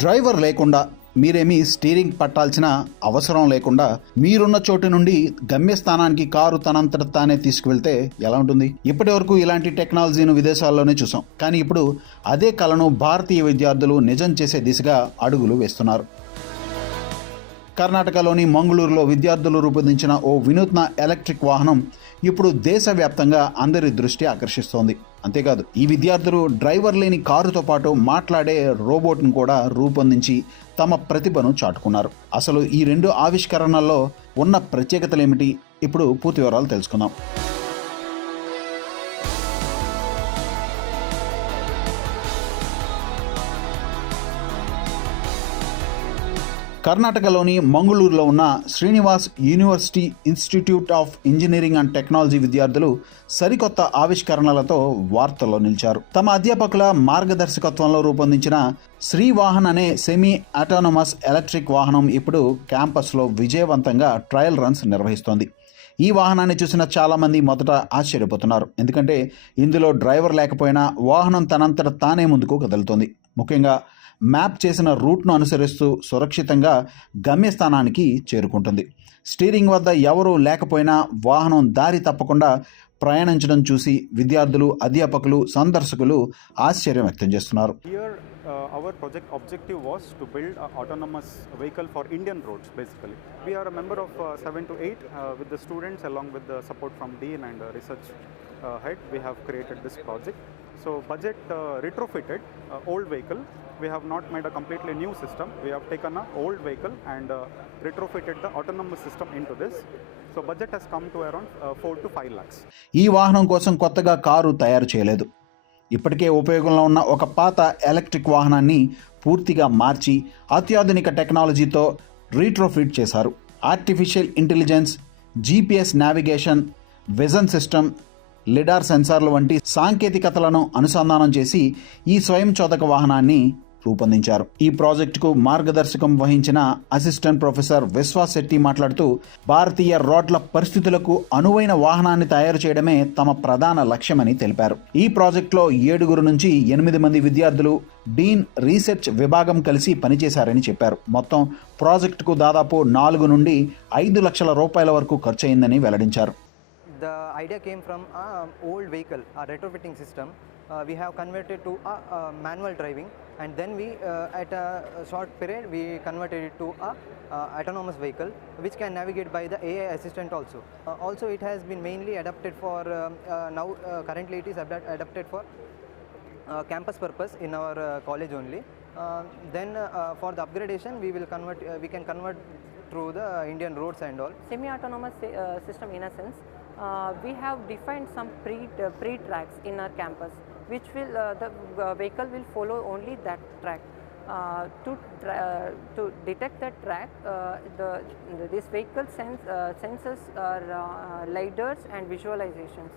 Driver లేకుండా మీరేమీ steering పట్టాల్సిన అవసరం లేకుండా మీరున్న చోటు నుండి గమ్యస్థానానికి కారు తనంతట తానే తీసుకువెళ్తే ఎలా ఉంటుంది? ఇప్పటి వరకు ఇలాంటి టెక్నాలజీని విదేశాల్లోనే చూసాం. కానీ ఇప్పుడు అదే కలను భారతీయ విద్యార్థులు నిజం చేసే దిశగా అడుగులు వేస్తున్నారు. కర్ణాటకలోని మంగళూరులో విద్యార్థులు రూపొందించిన ఓ వినూత్న ఎలక్ట్రిక్ వాహనం ఇప్పుడు దేశవ్యాప్తంగా అందరి దృష్టి ఆకర్షిస్తోంది. అంతేకాదు, ఈ విద్యార్థులు డ్రైవర్ లేని కారుతో పాటు మాట్లాడే రోబోట్ను కూడా రూపొందించి తమ ప్రతిభను చాటుకున్నారు. అసలు ఈ రెండు ఆవిష్కరణల్లో ఉన్న ప్రత్యేకతలు ఏమిటి? ఇప్పుడు పూర్తి వివరాలు తెలుసుకుందాం. కర్ణాటకలోని మంగళూరులో ఉన్న Srinivas university institute of engineering and technology విద్యార్థులు సరికొత్త ఆవిష్కరణలతో వార్తల్లో నిలిచారు. తమ అధ్యాపకుల మార్గదర్శకత్వంలో రూపొందించిన శ్రీవాహన్ అనే సెమీ ఆటోనమస్ ఎలక్ట్రిక్ వాహనం ఇప్పుడు క్యాంపస్లో విజయవంతంగా ట్రయల్ రన్స్ నిర్వహిస్తోంది. ఈ వాహనాన్ని చూసిన చాలామంది మొదట ఆశ్చర్యపోతున్నారు. ఎందుకంటే ఇందులో డ్రైవర్ లేకపోయినా వాహనం తనంతట తానే ముందుకు కదులుతోంది. ముఖ్యంగా మ్యాప్ చేసిన రూట్ను అనుసరిస్తూ సురక్షితంగా గమ్యస్థానానికి చేరుకుంటుంది. స్టీరింగ్ వద్ద ఎవరూ లేకపోయినా వాహనం దారి తప్పకుండా ప్రయాణించడం చూసి విద్యార్థులు, అధ్యాపకులు, సందర్శకులు ఆశ్చర్యం వ్యక్తం చేస్తున్నారు. Our project objective was to build an autonomous vehicle for Indian roads. Basically, we are a member of 7 to 8 with the students, along with the support from Dean and research head. We have created this project. So budget retrofitted old vehicle. We have not made a completely new system. We have taken an old vehicle and retrofitted the autonomous system into this. So budget has come to around 4 to 5 lakhs. ఈ వాహనం కోసం కొత్తగా car తయారు చేయలేదు. ఇప్పటికే ఉపయోగంలో ఉన్న ఒక పాత ఎలక్ట్రిక్ వాహనాన్ని పూర్తిగా మార్చి అత్యాధునిక టెక్నాలజీతో రీట్రోఫిట్ చేశారు. Artificial intelligence, GPS navigation, vision system, lidar సెన్సార్లు వంటి సాంకేతికతలను అనుసంధానం చేసి ఈ స్వయంచోదక వాహనాన్ని రూపొందించారు. ఈ ప్రాజెక్టుకు మార్గదర్శకం వహించిన అసిస్టెంట్ ప్రొఫెసర్ విశ్వాస్ శెట్టి మాట్లాడుతూ, భారతీయ రోడ్ల పరిస్థితులకు అనువైన వాహనాన్ని తయారు చేయడమే తమ ప్రధాన లక్ష్యమని తెలిపారు. ఈ ప్రాజెక్టులో 7 నుంచి 8 మంది విద్యార్థులు, డీన్, రీసెర్చ్ విభాగం కలిసి పనిచేశారని చెప్పారు. మొత్తం ప్రాజెక్టుకు దాదాపు 4 నుండి 5 లక్షల రూపాయల వరకు ఖర్చయిందని వెల్లడించారు. The idea came from an old vehicle, a retrofitting system. We have converted to a manual driving, and then we at a short period we converted it to a autonomous vehicle which can navigate by the AI assistant also. Also it has been mainly adapted for now currently it is adapted for campus purpose in our college only. Then for the upgradation we can convert through the Indian roads and all. Semi-autonomous system in a sense, we have defined some pre-tracks in our campus, which will the vehicle will follow only that track. To detect that track, this vehicle senses lidars and visualizations.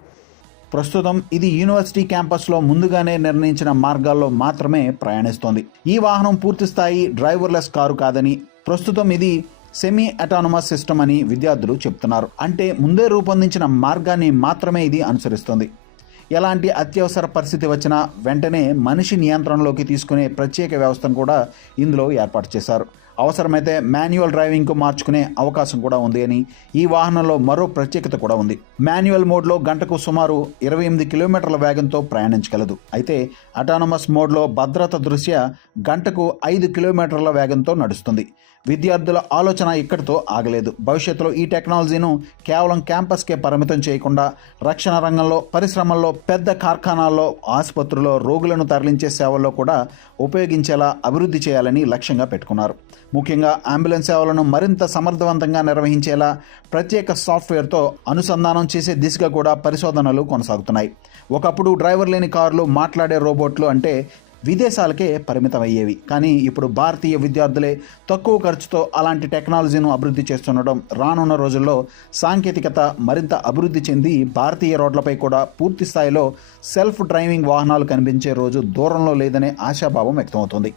ప్రస్తుతం ఇది university క్యాంపస్లో ముందుగానే నిర్ణయించిన మార్గాల్లో మాత్రమే ప్రయాణిస్తోంది. ఈ వాహనం పూర్తిస్థాయి డ్రైవర్లెస్ కారు కాదని, ప్రస్తుతం ఇది సెమీ అటానమస్ సిస్టమ్ అని విద్యార్థులు చెప్తున్నారు. అంటే ముందే రూపొందించిన మార్గాన్ని మాత్రమే ఇది అనుసరిస్తుంది. ఎలాంటి అత్యవసర పరిస్థితి వచ్చినా వెంటనే మనిషి నియంత్రణలోకి తీసుకునే ప్రత్యేక వ్యవస్థను కూడా ఇందులో ఏర్పాటు చేశారు. అవసరమైతే మాన్యువల్ డ్రైవింగ్కు మార్చుకునే అవకాశం కూడా ఉంది అని ఈ వాహనంలో మరో ప్రత్యేకత కూడా ఉంది. మాన్యువల్ మోడ్లో గంటకు సుమారు 28 కిలోమీటర్ల వేగంతో ప్రయాణించగలదు. అయితే అటానమస్ మోడ్లో భద్రత దృష్ట్యా గంటకు 5 కిలోమీటర్ల వేగంతో నడుస్తుంది. విద్యార్థుల ఆలోచన ఇక్కడితో ఆగలేదు. భవిష్యత్తులో ఈ టెక్నాలజీను కేవలం క్యాంపస్కే పరిమితం చేయకుండా రక్షణ రంగంలో, పరిశ్రమల్లో, పెద్ద కార్ఖానాల్లో, ఆసుపత్రుల్లో రోగులను తరలించే సేవల్లో కూడా ఉపయోగించేలా అభివృద్ధి చేయాలని లక్ష్యంగా పెట్టుకున్నారు. ముఖ్యంగా అంబులెన్స్ సేవలను మరింత సమర్థవంతంగా నిర్వహించేలా ప్రత్యేక సాఫ్ట్వేర్తో అనుసంధానం చేసే దిశగా కూడా పరిశోధనలు కొనసాగుతున్నాయి. ఒకప్పుడు డ్రైవర్ లేని కార్లు, మాట్లాడే రోబోట్లు అంటే విదేశాలకే పరిమితమయ్యేవి. కానీ ఇప్పుడు భారతీయ విద్యార్థులే తక్కువ ఖర్చుతో అలాంటి టెక్నాలజీను అభివృద్ధి చేస్తుండడం రానున్న రోజుల్లో సాంకేతికత మరింత అభివృద్ధి చెంది భారతీయ రోడ్లపై కూడా పూర్తి స్థాయిలో సెల్ఫ్ డ్రైవింగ్ వాహనాలు కనిపించే రోజు దూరంలో లేదనే ఆశాభావం వ్యక్తమవుతోంది.